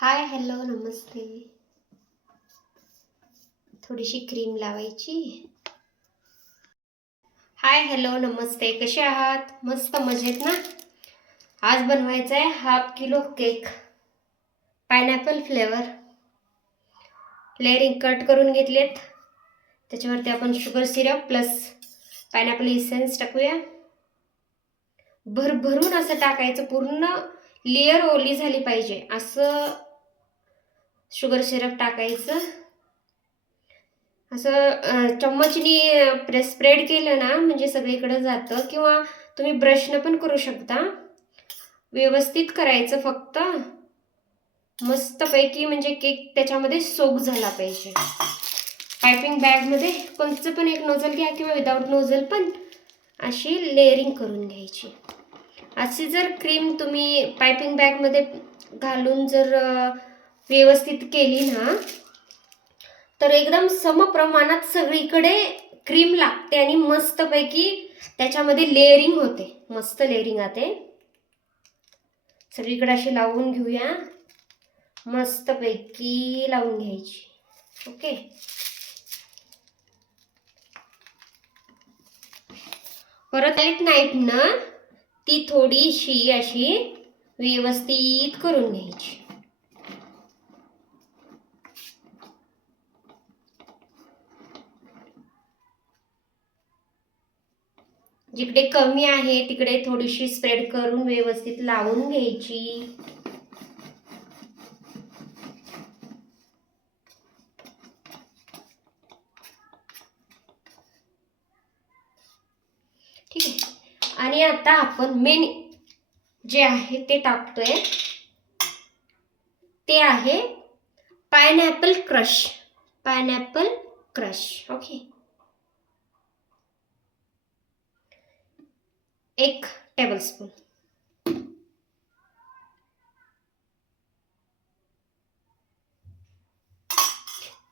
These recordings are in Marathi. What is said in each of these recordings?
हाय हॅलो नमस्ते. थोडीशी क्रीम लावायची. हाय हॅलो नमस्ते, कसे आहात? मस्त मजेत ना. आज बनवायचा आहे 1/2 kilo cake, pineapple flavour. Layering cut करून घेतलेत. त्याच्यावरती आपण sugar syrup plus pineapple essence टाकूया. भरभरून असं टाकायचं, पूर्ण लेअर ओली झाली पाहिजे असं शुगर सिरप टाकायचं. असं चम्मचनी स्प्रेड केलं ना म्हणजे सगळीकडे जातं, किंवा तुम्ही ब्रशनं पण करू शकता. व्यवस्थित करायचं फक्त, मस्तपैकी म्हणजे केक त्याच्यामध्ये सोक झाला पाहिजे. पायपिंग बॅगमध्ये कोणतं पण एक नोझल घ्या किंवा विदाऊट नोझल पण अशी लेअरिंग करून घ्यायची. अशी जर क्रीम तुम्ही पायपिंग बॅगमध्ये घालून जर व्यवस्थित केली ना तर एकदम समप्रमाणात सगळीकडे क्रीम लागते आणि मस्तपैकी त्याच्यामध्ये लेअरिंग होते. मस्त लेअरिंग आते. सगळीकडे अशी लावून घेऊया, मस्तपैकी लावून घ्यायची. ओके. परत एक नाईफनं ती थोडीशी अशी व्यवस्थित करून घ्यायची. जिकडे कमी आहे तिकडे थोडीशी स्प्रेड करून व्यवस्थित लावून घ्यायची. ठीक आहे. आणि आता आपण मेन जे आहे ते टाकतोय, ते आहे pineapple crush. Pineapple crush. Okay. 1 tablespoon.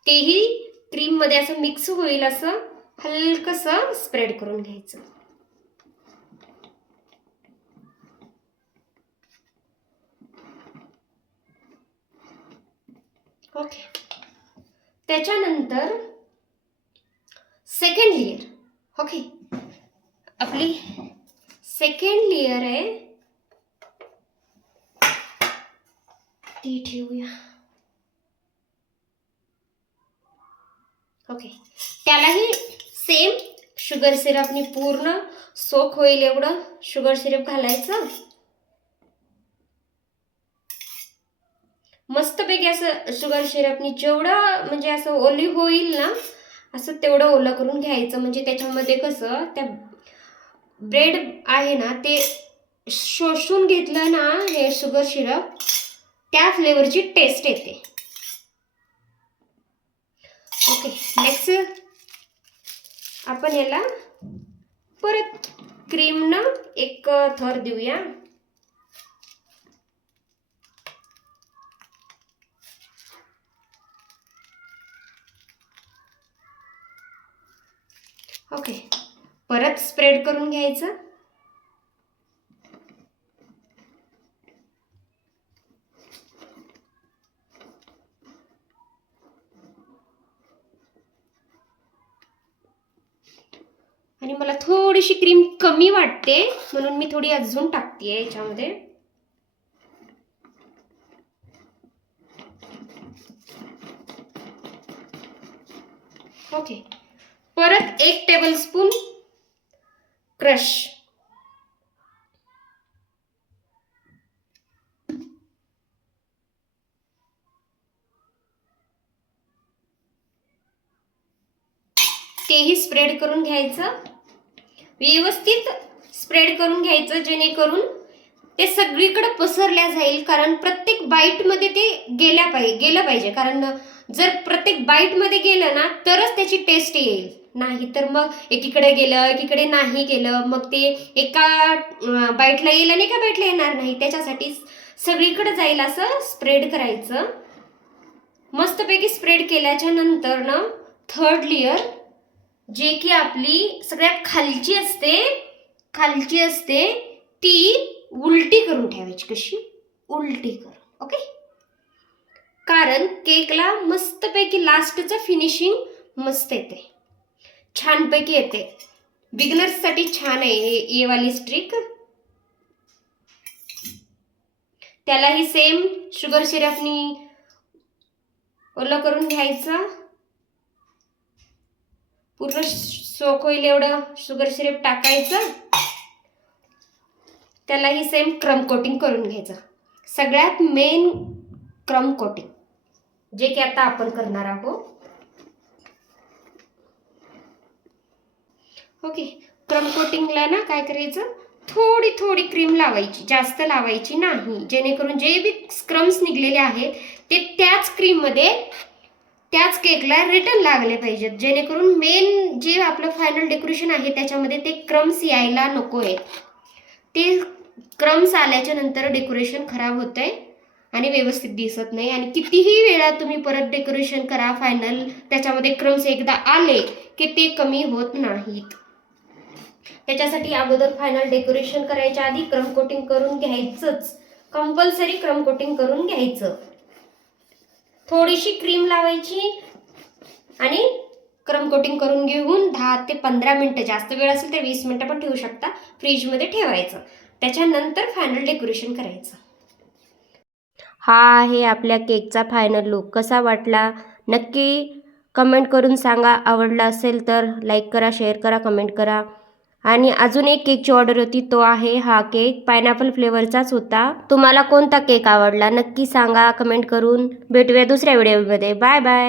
तेही क्रीम मध्ये असं मिक्स होईल असं हलकसं स्प्रेड करून घ्यायचं. ओके. त्याच्यानंतर सेकंड लेयर. ओके. आपली सेकंड लेयर आहे ती ठेवूया. ओके. त्यालाही सेम शुगर सिरपनी पूर्ण सोक होईल एवढं शुगर सिरप घालायचं. मस्तपैकी असं शुगर सिरपनी जेवढं म्हणजे असं ओली होईल ना असं तेवढं ओलं करून घ्यायचं. म्हणजे त्याच्यामध्ये कसं त्या ब्रेड आहे ना ते शोषून घेतलं ना हे शुगर सिरप, त्या फ्लेवरची टेस्ट येते. ओके. नेक्स्ट आपण याला परत क्रीमनं एक थर देऊया. ओके. परत स्प्रेड करून घ्यायचं. आणि मला थोडीशी क्रीम कमी वाटते म्हणून मी थोडी अजून टाकतेय याच्यामध्ये. ओके. परत 1 टेबलस्पून क्रश. तेही स्प्रेड करून घ्यायचं. व्यवस्थित स्प्रेड करून घ्यायचं जेणेकरून ते सगळीकडे पसरल्या जाईल. कारण प्रत्येक बाईटमध्ये ते गेलं पाहिजे. कारण जर प्रत्येक बाईटमध्ये गेलं ना तरच त्याची टेस्ट येईल. नाही तर मग एकीकडे गेलं एकीकडे नाही गेलं मग ते एका बाईटला येईल आणि एका बाईटला येणार नाही. त्याच्यासाठी सगळीकडे जाईल असं स्प्रेड करायचं. मस्तपैकी स्प्रेड केल्याच्या नंतर ना थर्ड लेयर जे की आपली सगळ्यात खालची असते ती उलटी करून ठेवायची. कशी? उलटी करून. ओके. कारण केकला मस्तपैकी लास्टचं फिनिशिंग मस्त येते, छानपैकी येते. बिगनर्ससाठी छान आहे हे वाली ट्रिक. त्यालाही सेम शुगर सिरपनी ओलं करून घ्यायचं. पूर्ण सोक होईल एवढं शुगर सिरप टाकायचं. त्यालाही सेम क्रम कोटिंग करून घ्यायचं. सगळ्यात मेन क्रम कोटिंग, जे की आता आपण करणार आहोत. ओके, क्रम कोटिंगला ना काय करायचं, थोडी थोडी क्रीम लावायची, जास्त लावायची नाही, जेणेकरून जे बी क्रम्स निघलेले आहेत ते त्याच क्रीममध्ये त्याच केकला रिटर्न लागले पाहिजेत, जेणेकरून मेन जे आपलं फायनल डेकोरेशन आहे त्याच्यामध्ये ते क्रम्स यायला नको आहेत. ते क्रम्स आल्याच्या नंतर डेकोरेशन खराब होतंय आणि व्यवस्थित दिसत नाही. आणि कितीही वेळा तुम्ही परत डेकोरेशन करा फायनल, त्याच्यामध्ये क्रम्स एकदा आले की ते कमी होत नाहीत. त्याच्यासाठी अगोदर फायनल डेकोरेशन करायच्या आधी क्रम कोटिंग करून घ्यायचंच, कंपल्सरी क्रम कोटिंग करून घ्यायचं. थोडीशी क्रीम लावायची आणि क्रम कोटिंग करून घेऊन 10 ते 15 मिनिटं, जास्त वेळ असेल तर 20 मिनिटं पण ठेवू शकता, फ्रीजमध्ये ठेवायचं. त्याच्यानंतर फायनल डेकोरेशन करायचं. हा आहे आपल्या केकचा फायनल लुक. कसा वाटला नक्की कमेंट करून सांगा. आवडला असेल तर लाईक करा, शेअर करा, कमेंट करा. आणि अजून एक केकची ऑर्डर होती, तो आहे हा केक, पायनॅपल फ्लेवरचाच होता. तुम्हाला कोणता केक आवडला नक्की सांगा कमेंट करून. भेटूया दुसऱ्या व्हिडिओमध्ये. Bye bye.